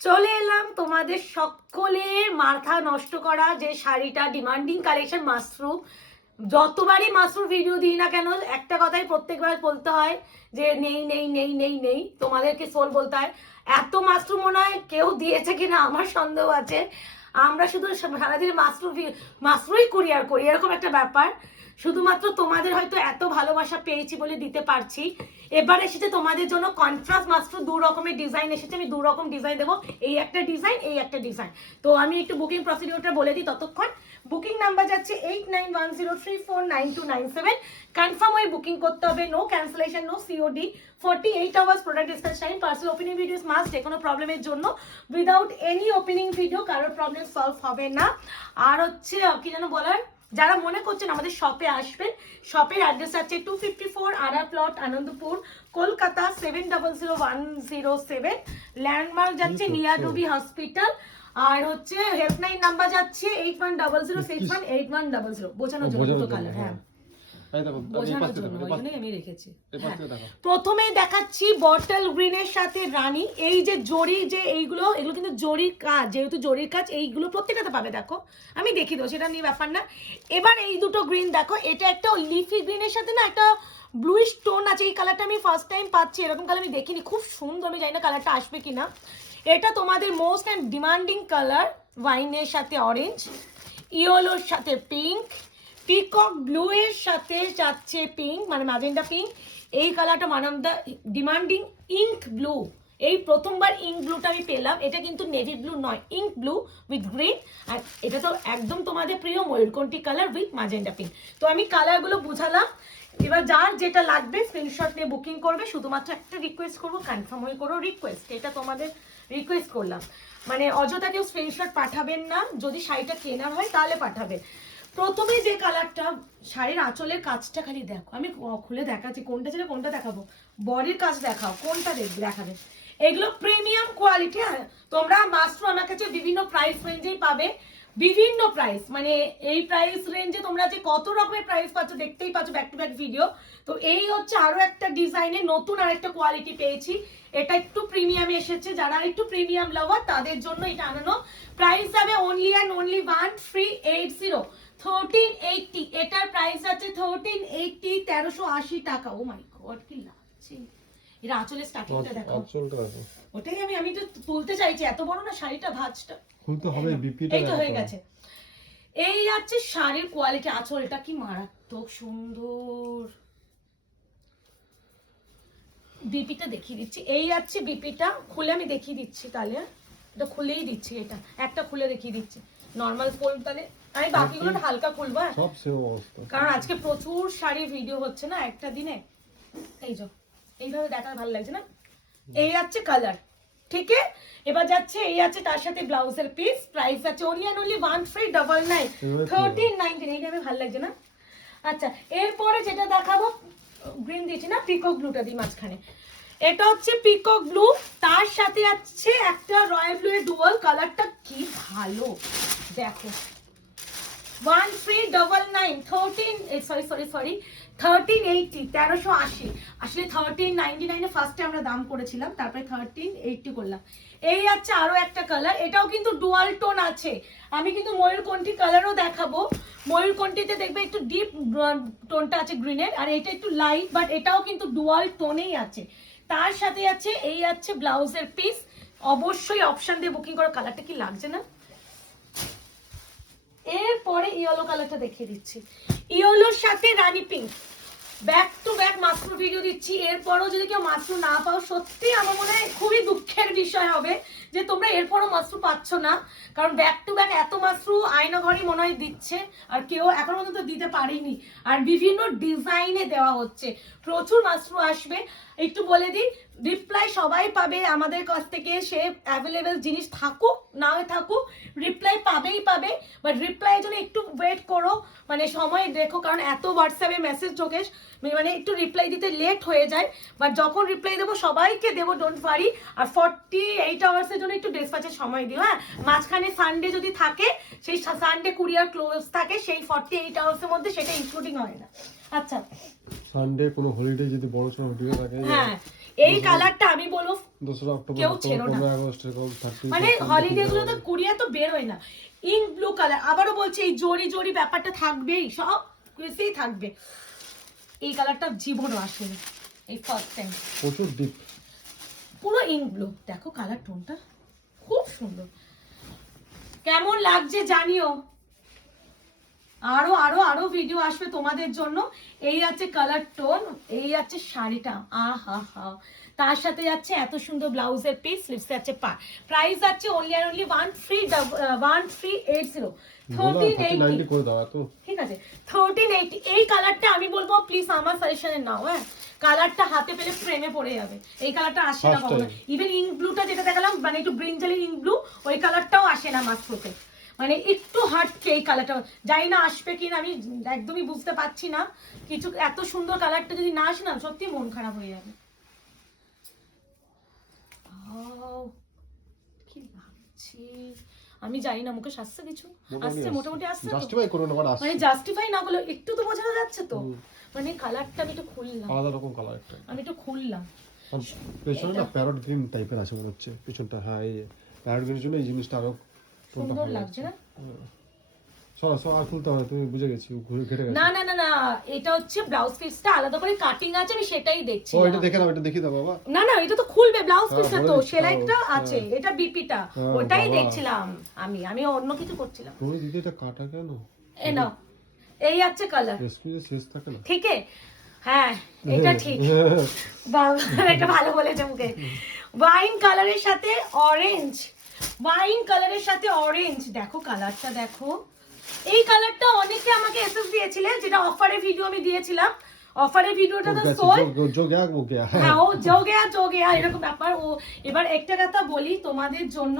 চলে এলাম তোমাদের সকলের মাথা নষ্ট করা যে শাড়িটা, ডিমান্ডিং কালেকশন মাশরু। যতবারই মাশরু ভিডিও দিই না কেন একটা কথাই প্রত্যেকবার বলতে হয় যে নেই নেই নেই নেই নেই, তোমাদেরকে সোল বলতে হয়। এত মাশরু মনে হয় কেউ দিয়েছে কিনা আমার সন্দেহ আছে। আমরা শুধু সারাদিন মাশরুই কুরিয়ার করি, এরকম একটা ব্যাপার। শুধুমাত্র তোমাদের হয়তো এত ভালোবাসা পেয়েছি বলে দিতে পারছি। এবার এসেছে তোমাদের জন্য কন্ট্রাস্ট মাত্র দু রকমের ডিজাইন এসেছে। আমি দু রকম ডিজাইন দেবো, এই একটা ডিজাইন, এই একটা ডিজাইন। তো আমি একটু বুকিং প্রসিডিওরটা বলে দিই ততক্ষণ। বুকিং নাম্বার যাচ্ছে 8910349297। কনফার্ম হয়ে বুকিং করতে হবে, no cancellation, no COD, 48 hours product dispatch time. Parcel opening videos must, যে কোনো প্রবলেমের জন্য। উইদাউট এনি ওপেনিং ভিডিও কারোর প্রবলেম সলভ হবে না। আর হচ্ছে কি যেন বলার, যারা মনে করছেন আমাদের শপে আসবেন, শপের অ্যাড্রেস আছে 254 আরা প্লট, আনন্দপুর, কলকাতা 700107। ল্যান্ডমার্ক যাচ্ছে নিয়ার রুবি হসপিটাল। আর হচ্ছে হেল্পলাইন নাম্বার যাচ্ছে 8100618100। বোঝানোর জন্য দুটো কালার। হ্যাঁ, প্রথমে দেখাচ্ছি বটল গ্রিনের সাথে রানী। এই যে জরি, যে এগুলো কিন্তু জরির কাজ, যেহেতু জরির কাজ এইগুলো প্রত্যেকটা পাবে। দেখো আমি দেখি দেবো, সেটা নিয়ে ব্যাপার না। এবার এই দুটো গ্রিন দেখো, এটা একটা লিফি গ্রিনের সাথে না একটা ব্লুইশ টোন আছে। এই কালারটা আমি ফার্স্ট টাইম পাচ্ছি, এরকম কালার আমি দেখিনি, খুব সুন্দর। আমি জানি না কালারটা আসবে কিনা। এটা তোমাদের মোস্ট অ্যান্ড ডিমান্ডিং কালার, ওয়াইনের সাথে অরেঞ্জ, ইয়েলোর সাথে পিঙ্ক, পিকক ব্লু এর সাথে যাচ্ছে পিঙ্ক, মানে ম্যাজেন্ডা পিঙ্ক। এই কালারটা মানন্দা ডিমান্ডিং ইঙ্ক ব্লু। এই প্রথমবার ইঙ্ক ব্লুটা আমি পেলাম। এটা কিন্তু নেভি ব্লু নয়, ইঙ্ক ব্লু উইথ গ্রিন। আর এটা তো একদম তোমাদের প্রিয় ময়ূরকণ্ঠী কালার উইথ ম্যাজেন্ডা পিঙ্ক। তো আমি কালারগুলো বুঝালাম। এবার যার যেটা লাগবে স্ক্রিনশট নিয়ে বুকিং করবে। শুধুমাত্র একটা রিকোয়েস্ট করবো, কনফার্ম হয়ে করো রিকোয়েস্ট, এটা তোমাদের রিকোয়েস্ট করলাম। মানে অযথা কেউ স্ক্রিনশট পাঠাবেন না, যদি শাড়িটা কেনার হয় তাহলে পাঠাবেন। প্রথমে যে কালারটা, শাড়ির আঁচলের কাজটা খালি দেখো, আমি খুলে দেখাচ্ছি কোনটা ছিল কোনটা দেখাবো। বডির কাজ দেখাও, কোনটা দেখাবে। এগুলো প্রিমিয়াম কোয়ালিটি। তোমরা মাত্র আমার কাছে বিভিন্ন প্রাইস রেঞ্জেই পাবে, বিভিন্ন প্রাইস, মানে এই প্রাইস রেঞ্জে তোমরা যে কত রকমের প্রাইস পাচ্ছ দেখতেই পাচ্ছ ব্যাক টু ব্যাক ভিডিও। তো এই হচ্ছে আরো একটা ডিজাইনের নতুন আরেকটা কোয়ালিটি পেয়েছি। এটা একটু প্রিমিয়ামে এসেছে, যারা একটু প্রিমিয়াম লাভার তাদের জন্য এটা আনানো। প্রাইস যাবে অনলি অ্যান্ড অনলি 1380, 1380। এটার প্রাইস আছে 1380, 1380 টাকা। ও মাই গড, কি লাগছে। এর আঁচলের স্টার্টিংটা দেখো, ওটাই আমি তো তুলতে চাইছি, এত বড় না শাড়িটা, ভাঁজটা খুলতে হবে। বিপিটা এই তো হয়ে গেছে। এই আছে শাড়ির কোয়ালিটি, আঁচলটা কি মারাত্মক সুন্দর। বিপিটা দেখিয়ে দিচ্ছি, এই আছে বিপিটা, খুলে আমি দেখিয়ে দিচ্ছি। তাহলে এটা খুলেই দিচ্ছি, এটা একটা খুলে দেখিয়ে দিচ্ছি নর্মাল ফোল্ড। তাহলে আমি বাকিগুলো হালকা খুলবো, সব সেম অবস্থা, কারণ আজকে প্রচুর শাড়ি ভিডিও হচ্ছে না একটা দিনে। এই যে এইভাবে দেখার ভালো লাগছে না। এই আছে কালার, ঠিক আছে। এবার যাচ্ছে এই আছে তার সাথে ব্লাউজের পিস। প্রাইস আছে অনলি অ্যান্ড অনলি 1399, 1399। এইভাবে ভালো লাগছে না। আচ্ছা, এরপরে যেটা দেখাবো, গ্রিন দিয়েছি না, পিকক ব্লুটা দিই মাঝখানে। এটা হচ্ছে পিকক ব্লু, তার সাথে আছে একটা রয়্যাল ব্লু এর ডুয়াল। কালারটা কি ভালো দেখো, 1399, 1380, 1380। আসলে 1399 ফার্স্টে আমরা দাম করেছিলাম, তারপরে 1380 করলাম। এই আছে আরো একটা কালার, এটাও কিন্তু ডুয়াল টোন আছে। আমি কিন্তু ময়ূরকণ্ঠী কালারও দেখাবো। ময়ূরকণ্ঠীতে দেখবে একটু ডিপ টোনটা আছে গ্রিনের, আর এটা একটু লাইট, বাট এটাও কিন্তু ডুয়াল টোনেই আছে। তার সাথে আছে এই আছে ব্লাউজের পিস। অবশ্যই অপশন দিয়ে বুকিং করো। কালারটা কি লাগছে না। এরপরে ইয়েলো কালারটা দেখিয়ে দিচ্ছি, ইয়েলোর সাথে rani pink. Back to back mashru video দিচ্ছি। এরপরও যদি কেউ মাশরু না পাও, সত্যি আমার মনে হয় খুবই দুঃখের বিষয় হবে যে তোমরা এরপরও মাশরু পাচ্ছ না। কারণ ব্যাক টু ব্যাক এত মাশরু আয়না ঘরই মনে হয় দিচ্ছে, আর কেউ এখন পর্যন্ত দিতে পারেনি। আর বিভিন্ন ডিজাইনে দেওয়া হচ্ছে, প্রচুর মাশরু আসবে। একটু বলে দিই, রিপ্লাই সবাই পাবে আমাদের কাছ থেকে, সে অ্যাভেলেবেল জিনিস থাকুক না থাকুক, রিপ্লাই পাবেই পাবে। বাট রিপ্লাইয়ের জন্য একটু ওয়েট করো, মানে সময় দেখো, কারণ এত হোয়াটসঅ্যাপে মেসেজ ঢোকে, মানে একটু রিপ্লাই দিতে লেট হয়ে যায়। বাট যখন রিপ্লাই দেবো সবাইকে দেবো, ডোন্ট ওয়ারি। আর 48 আওয়ার্সের জন্য একটু ডিসপ্যাচের সময় দিও। হ্যাঁ, মাঝখানে সানডে যদি থাকে, সেই সানডে কুরিয়ার ক্লোজ থাকে, সেই 48 আওয়ার্সের মধ্যে সেটা ইনক্লুডিং হয় না। আচ্ছা, সানডে কোনো হলিডে যদি বড় সড় হলিডে থাকে, হ্যাঁ, এই কালারটা আমি বলবো 2 অক্টোবর কেউ ছেড়ো না। 15 আগস্ট এরকম 30 মানে হলিডে গুলো তো কুরিয়ার তো বের হয় না। ইঙ্ক ব্লু কালার, আবারও বলছি এই জরি জরি ব্যাপারটা থাকবেই, সব কিছুই থাকবে। এই কালারটা জীবনও আসেনি, এই ফার্স্ট টাইম। প্রচুর ডিপ, পুরো ইঙ্ক ব্লু, দেখো কালার টোনটা খুব সুন্দর। কেমন লাগছে জানিও। আরো আরো আরো ভিডিও আসবে তোমাদের জন্য। এই আছে কালার টোন, এই আছে শাড়িটা, আহা হা, তার সাথে যাচ্ছে এত সুন্দর ব্লাউজের পিস, স্লিভসে আছে পা। প্রাইস আছে অনলি আর অনলি 1380, 1380 করে দাও এত। ঠিক আছে 1380। এই কালারটা আমি বলবো প্লিজ আমার সাজেশনে নাও। হ্যাঁ, কালারটা হাতে পেলে ফ্রেমে পড়ে যাবে। এই কালারটা আসে না কখনো। ইভেন ইঙ্ক ব্লুটা যেটা দেখালাম, মানে একটু ব্রিঞ্জালি ইঙ্ক ব্লু, ওই কালারটাও আসে না মাস্কোতে। মানে একটু হাটকে এই কালারটা, জানি না আসবে কিনা, আমি একদমই বুঝতে পারছি না। কিছু এত সুন্দর কালারটা যদি না আসে না, সত্যি মন খারাপ হয়ে যাবে। কি লাগছে আমি জানি না, মুখে আসছে কিছু, আসছে মোটামুটি আসছে। জাস্টিফাই করো না, মানে জাস্টিফাই না করলে একটু তো বোঝা যাচ্ছে তো। মানে কালারটা আমি একটু খুললাম, আলাদা রকম কালার একটা, আমি একটু খুললাম। পেছনে না প্যারট গ্রিন টাইপের আছে মনে হচ্ছে পেছনটা। হ্যাঁ, এই প্যারট গ্রিনের জন্য এই জিনিসটা আরো সুন্দর লাগছে না। আর খুলতে হবে, তুমি বুঝে গেছি, ঘুরে ঘেটে গেছে। না না না না, এটা হচ্ছে ব্লাউজ পিসটা আলাদা করে কাটিং আছে, আমি সেটাই দেখছি। ও এটা দেখে নাও, এটা দেখি দাও বাবা। না না, এটা তো খুলবে ব্লাউজ পিসটা, তো সেলাইটা আছে, এটা বিপিটা, ওটাই দেখছিলাম আমি। আমি অন্য কিছু করছিলাম। তুমি দিদি এটা কাটা কেন? এ নাও, এই আছে কালার, এসপিএস শেষ থাকে না, ঠিক আছে? হ্যাঁ, এটা ঠিক, বাবা এটা ভালো বলেছে মুখে। ওয়াইন কালারের সাথে অরেঞ্জ, ওয়াইন কালারের সাথে অরেঞ্জ, দেখো কালারটা দেখো। এই কালারটা অনেকে আমাকে এসএস দিয়েছিলে, যেটা অফারের ভিডিও আমি দিয়েছিলাম। অফারের ভিডিওটা তো সোল জো গয়া গো গয়া, হ্যাঁ ও জো গয়া এরকম ব্যাপার। ও এবার একটা কথা বলি তোমাদের জন্য,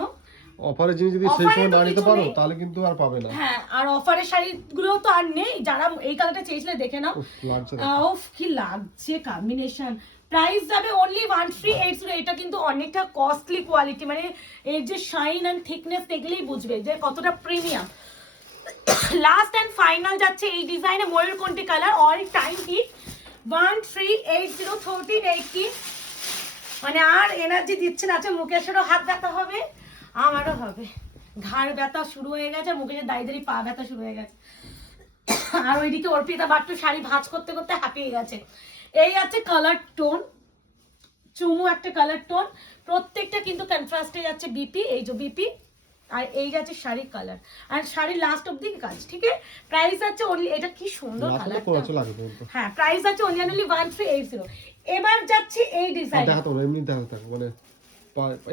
অফারের জিনিস যদি সেই সময় না নিতে পারো তাহলে কিন্তু আর পাবে না। হ্যাঁ, আর অফারের শাড়িগুলো তো আর নেই। যারা এই কালারটা চেয়েছিলে দেখে নাও। ওফ কি লাগছে কম্বিনেশন। প্রাইস যাবে অনলি 1380। এটা কিন্তু অনেকটা কস্টলি কোয়ালিটি, মানে এর যে শাইন এন্ড থিকনেস দেখলেই বুঝবে যে কতটা প্রিমিয়াম। লাস্ট এন্ড ফাইনাল যাচ্ছে এই ডিজাইনে ময়ূরকণ্ঠী কালার, অল টাইম হিট, 1380, 1380। মানে আর এনার্জি দিচ্ছে না। আছে মুকেশেরও হাত ব্যথা হবে, আমারও হবে, ঘাড় ব্যথা শুরু হয়ে গেছে, মুকেশের দাঁড়িয়ে পা ব্যথা শুরু হয়ে গেছে। আর ওইদিকে অর্পিতা বাট্টু শাড়ি ভাঁজ করতে করতে হাঁপিয়ে গেছে। এই আছে কালার টোন, চুমু একটা কালার টোন, প্রত্যেকটা কিন্তু কন্ট্রাস্টে যাচ্ছে বিপি, এই যে বিপি, আর এই যাচ্ছে শাড়ির কালার, আর শাড়ির লাস্ট অবধি কাজ, ঠিক আছে? প্রাইস আছে অনলি, এটা কি সুন্দর কালারটা। হ্যাঁ, প্রাইস আছে অনলি অনলি 1380। এবার যাচ্ছে এই ডিজাইন, দেখাতো না, এমনি দেখাতো, মানে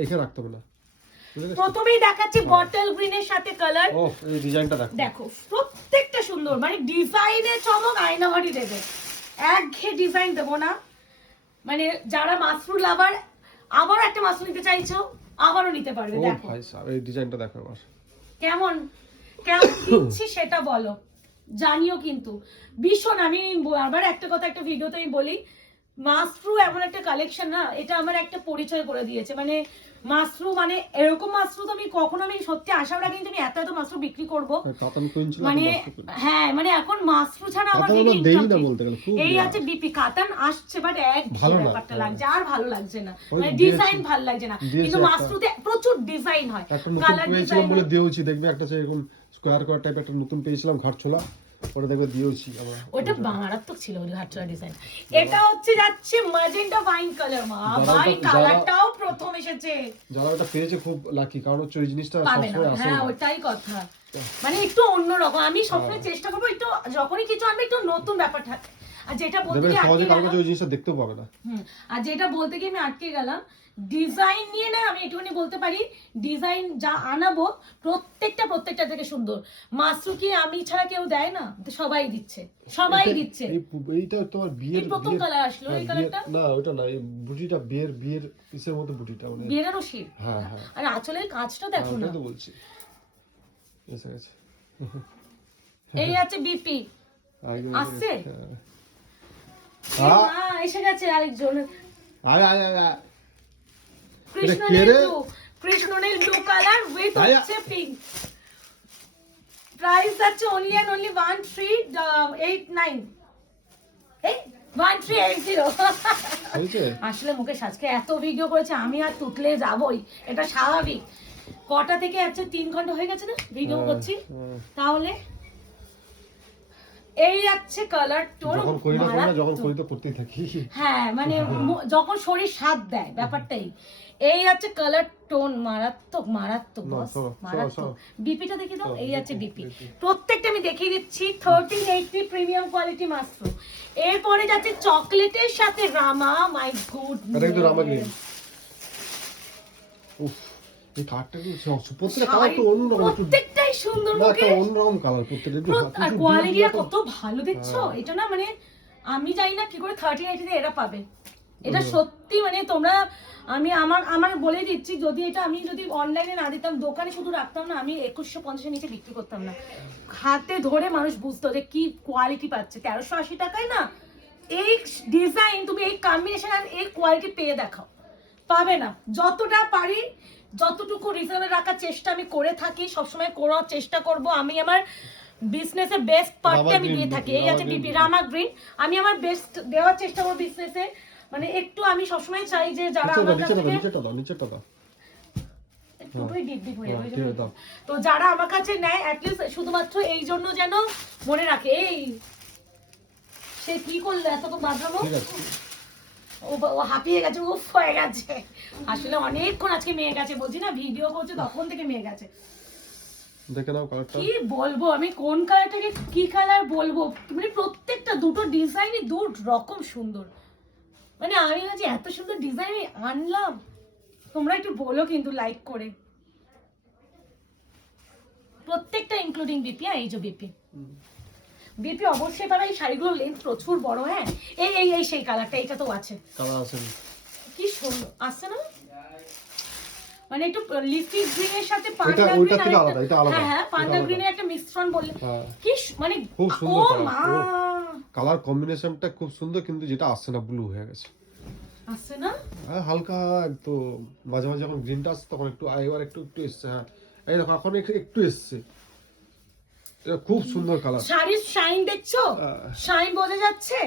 এখানে রাখতে হবে না। প্রথমেই দেখাচ্ছি বটল গ্রিনের সাথে কালার। ও এই ডিজাইনটা দেখো, দেখো প্রত্যেকটা সুন্দর, মানে ডিজাইনের চমক আয়নাঘড়ি দেবে, একঘেয়ে ডিজাইন দেবো না। মানে যারা মাসরুর লাভার, আবারও একটা মাসরুর নিতে চাইছো, আবারও নিতে পারবে। দেখো ভাই সাহেব, এই ডিজাইনটা দেখো আবার কেমন কেমন দিচ্ছি সেটা বলো, জানিও কিন্তু ভীষণ। আমি আবার একটা কথা, একটা ভিডিওতে আমি বলি, মাসরু এমন একটা কালেকশন না, এটা আমার একটা পরিচয় করে দিয়েছে। মানে মাসরু, মানে এরকম মাসরু তো আমি কখনো, আমি সত্যি আশা রাখিনি যে আমি এত এত মাসরু বিক্রি করবো। মানে হ্যাঁ, মানে এখন মাসরু ছাড়া আমার এই আছে বিপি কাতান আসছে, বাট এক ব্যাপারটা লাগছে, আর ভালো লাগছে না, মানে ডিজাইন ভালো লাগছে না। কিন্তু মাসরুতে প্রচুর ডিজাইন হয়, কালার ডিজাইন বলে দিয়েছি, দেখবে একটা এরকম স্কয়ার কাট টাইপ একটা নতুন পেয়েছিলাম ঘাটছোলা, ওটা দেখবে দিয়েছি আমরা, ওটা মারাত্মক ছিল ওই ঘাটছোলা ডিজাইন। এটা হচ্ছে যাচ্ছে ম্যাজেন্টা ওয়াইন কালার, মা ভাই কালারটাও প্রথম এসেছে। যারা এটা পেয়েছে খুব লাকি, কারণ হচ্ছে ওই জিনিসটা সবসময় আসে না। হ্যাঁ, ওটাই কথা, মানে একটু অন্যরকম। আমি সবসময় চেষ্টা করবো একটু, যখনই কিছু আনবে একটু নতুন ব্যাপার থাকে। আর যেটা বলতে গিয়ে সহজে কারো কাছে ওই জিনিসটা দেখতেও পাবে না। আর যেটা বলতে গিয়ে আমি আটকে গেলাম, ডিজাইন নিয়ে না, আমি একটুখানি বলতে পারি, ডিজাইন যা আনাবো প্রত্যেকটা থেকে সুন্দর। মাসরু কি আমি ছাড়া কেউ দেয় না? সবাই দিচ্ছে, সবাই দিচ্ছে। এইটা তোমার বিয়ের প্রথম কালার আসলো, এই কালারটা না, ওটা না, এই বুটিটা বিয়ের পিসের মতো বুটিটা, মানে বেনারসি। হ্যাঁ হ্যাঁ, আর আঁচলের কাজটা দেখো না, তো বলছি এসে গেছে। এই আছে বিপি আসছে, এসে গেছে আরেকজন। কৃষ্ণনীল ব্লু কালার উইথ হচ্ছে পিঙ্ক। প্রাইস আছে অনলি এন্ড অনলি 1389। এই 1380 হয়েছে? আসলে মুকেশ আজকে এত ভিডিও করেছে, আমি আর তুতলে যাবই, এটা স্বাভাবিক। কটা থেকে আজকে 3 ঘন্টা হয়ে গেছে না ভিডিও করছি, তাহলে এই আছে কালার টোন। যখন করি না করি না, যখন করি তো করতেই থাকি। হ্যাঁ মানে যখন শরীর সাথ দেয় ব্যাপারটাই। এই আছে কালার টোন, মারাত্মক মারাত্মক বস, মারাত্মক। বিপিটা দেখে দাও, এই আছে বিপি। প্রত্যেকটা আমি দেখিয়ে দিচ্ছি 1380 প্রিমিয়াম কোয়ালিটি মাত্র। এরপরে যাচ্ছে চকলেটের সাথে রামা, মাই গুড। এটা কিন্তু রামা গ্রিন। উফ, এই কালারটা কি প্রত্যেকটা কালার তো অন্যরকম, প্রত্যেকটাই সুন্দর না একটা মুকেশ। অন্যরকম কালার প্রত্যেকটা। আর কোয়ালিটিটা কত ভালো দেখছো, এটা না মানে আমি জানি না কি করে 1380 তে এরা পাবে। এটা সত্যি মানে তোমরা, আমি আমার বলে দিচ্ছি, যদি এটা আমি যদি অনলাইনে না দিতাম, দোকানে শুধু রাখতাম না, আমি 2150 নিচে বিক্রি করতাম না। হাতে ধরে মানুষ বুঝতো যে কি কোয়ালিটি পাচ্ছে। 1380 টাকায় না এই ডিজাইন, তুমি এই কম্বিনেশন আর এই কোয়ালিটি পেয়ে দেখাও, পাবে না। যতটা পারি যতটুকু রিজনেবল রাখার চেষ্টা আমি করে থাকি, সবসময় করার চেষ্টা করব। আমি আমার বিজনেসে বেস্ট পার্টটা আমি দিয়ে থাকি। এই আছে বিপি রামা গ্রিন, আমি আমার বেস্ট দেওয়ার চেষ্টা করব বিজনেসে। মানে একটু আমি সবসময় চাই যে যারা আমার কাছ থেকে নিচেটা দাও পুরোই ডিপ ডিপ হয়ে যাবে, তো যারা আমার কাছে নেয় অ্যাটলিস্ট শুধুমাত্র এই জন্য যেন মনে রাখে। এই সে কি করলো এত তো বাঁধানো, ঠিক আছে। ও হাঁপিয়ে গেছে, উফ হয়ে গেছে। আসলে অনেকক্ষণ আজকে মেয়ে গেছে, বলছি না ভিডিও করছে তখন থেকে মেয়ে গেছে। দেখে নাও কালারটা। কি বলবো আমি, কোন কালারটাকে কি কালার বলবো, মানে প্রত্যেকটা দুটো ডিজাইনই দু রকম সুন্দর। মানে আমি ভাবছি এত সুন্দর ডিজাইন আমি আনলাম। তোমরা একটু বলো কিন্তু লাইক করে, প্রত্যেকটা ইনক্লুডিং বিপি। এই যে বিপি, বিপি অবশ্যই পাবে। এই শাড়িগুলো লেন্থ প্রচুর বড়। হ্যাঁ এই এই এই সেই কালারটা, এটা তো আছে, কালার আছে কি সুন্দর আসছে না, মানে একটু লিফি গ্রিনের সাথে এটা পান্ডা ওইটা গ্রিন। থেকে আলাদা, এটা আলাদা। হ্যাঁ হ্যাঁ পান্ডা গ্রিনের একটা মিশ্রণ বললে কি মানে খুব ও সুন্দর মা, কালার কম্বিনেশনটা খুব সুন্দর, কিন্তু যেটা আসছে না ব্লু হয়ে গেছে। আসছে না হালকা একটু মাঝে মাঝে যখন গ্রিনটা আসছে তখন একটু এবার একটু একটু এসছে। হ্যাঁ এই দেখো এখন একটু এসছে, এটা খুব সুন্দর কালার। শাড়ির শাইন দেখছো, শাইন বোঝা যাচ্ছে।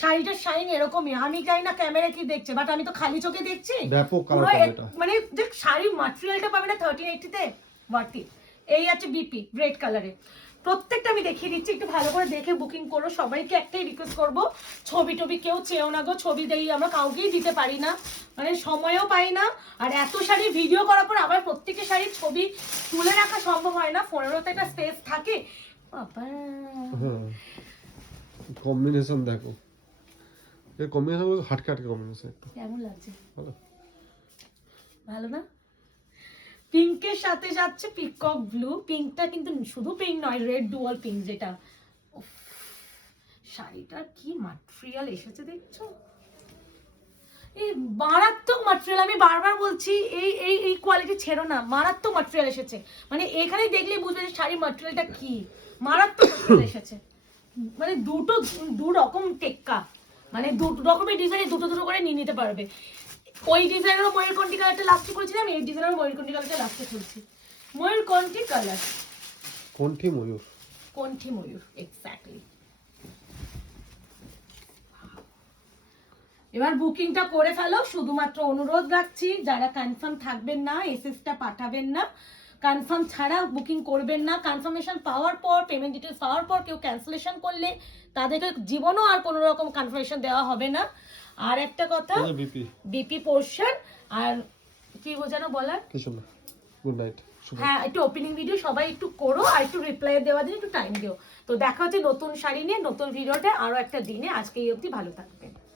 শাড়িটার শাইন এরকমই, আমি জানি না ক্যামেরা কি দেখছে, বাট আমি তো খালি চোখে দেখছি। ব্যাপক কালার এটা, মানে দেখ শাড়ির ম্যাটেরিয়ালটা পাবে না 1380 তে ওয়ার্থি। এই আছে বিপি রেড কালারে। প্রত্যেকটা আমি দেখিয়ে দিচ্ছি, একটু ভালো করে দেখে বুকিং করো। সবাইকে একটাই রিকোয়েস্ট করবো, ছবি টবি কেউ চেয়েও না গো, ছবি দেই আমরা কাউকেই দিতে পারি না, মানে সময়ও পাই না। আর এত শাড়ি ভিডিও করার পর আবার প্রত্যেকের শাড়ির ছবি তুলে রাখা সম্ভব হয় না, ফোনেরও তো একটা স্পেস থাকে। কম্বিনেশন দেখো, এই কম্বিনেশন হাটকে হাটকে কম্বিনেশন। কেমন লাগছে, ভালো ভালো না? পিঙ্কের সাথে যাচ্ছে পিকক ব্লু। পিঙ্কটা কিন্তু শুধু পিঙ্ক নয়, রেড ডুয়াল পিঙ্ক, যেটা উফ, শাড়িটার কি ম্যাটেরিয়াল এসেছে দেখছো, এই মারাত্মক ম্যাটেরিয়াল। আমি বারবার বলছি এই এই এই কোয়ালিটি ছেড়ো না, মারাত্মক ম্যাটেরিয়াল এসেছে। মানে এখানে দেখলেই বুঝবে যে শাড়ির ম্যাটেরিয়ালটা কি, মারাত্মক ম্যাটেরিয়াল এসেছে। মানে দু রকম টেক্কা, মানে দু রকমের ডিজাইনে দুটো দুটো করে নিয়ে নিতে পারবে। ওই ডিজাইনেরও ময়ূরকণ্ঠী কালারটা লাস্টে করেছিলাম, এই ডিজাইনেরও ময়ূরকণ্ঠী কালারটা লাস্টে খুলছি। ময়ূরকণ্ঠী কালার, কণ্ঠী ময়ূর, কণ্ঠী ময়ূর এক্স্যাক্টলি। এবার বুকিংটা করে ফেলো। শুধুমাত্র অনুরোধ রাখছি, যারা কনফার্ম থাকবেন না এসএসটা পাঠাবেন না, কনফার্ম ছাড়া বুকিং করবেন না। কনফার্মেশন পাওয়ার পর, পেমেন্ট ডিটেলস পাওয়ার পর কেউ ক্যান্সেলেশন করলে তাদেরকে জীবনও আর কোনো রকম কনফার্মেশন দেওয়া হবে না। আর একটা কথা, বিপি পোর্শন আর কি বোঝানো বলার কিছু না। Good night. হ্যাঁ একটু ওপেনিং ভিডিও সবাই একটু করো, আর একটু রিপ্লাই দেওয়ার দিন একটু টাইম দিও। তো দেখা হচ্ছে নতুন শাড়ি নিয়ে নতুন ভিডিওতে আরো একটা দিনে। আজকে এই অবধি, ভালো থাকবেন।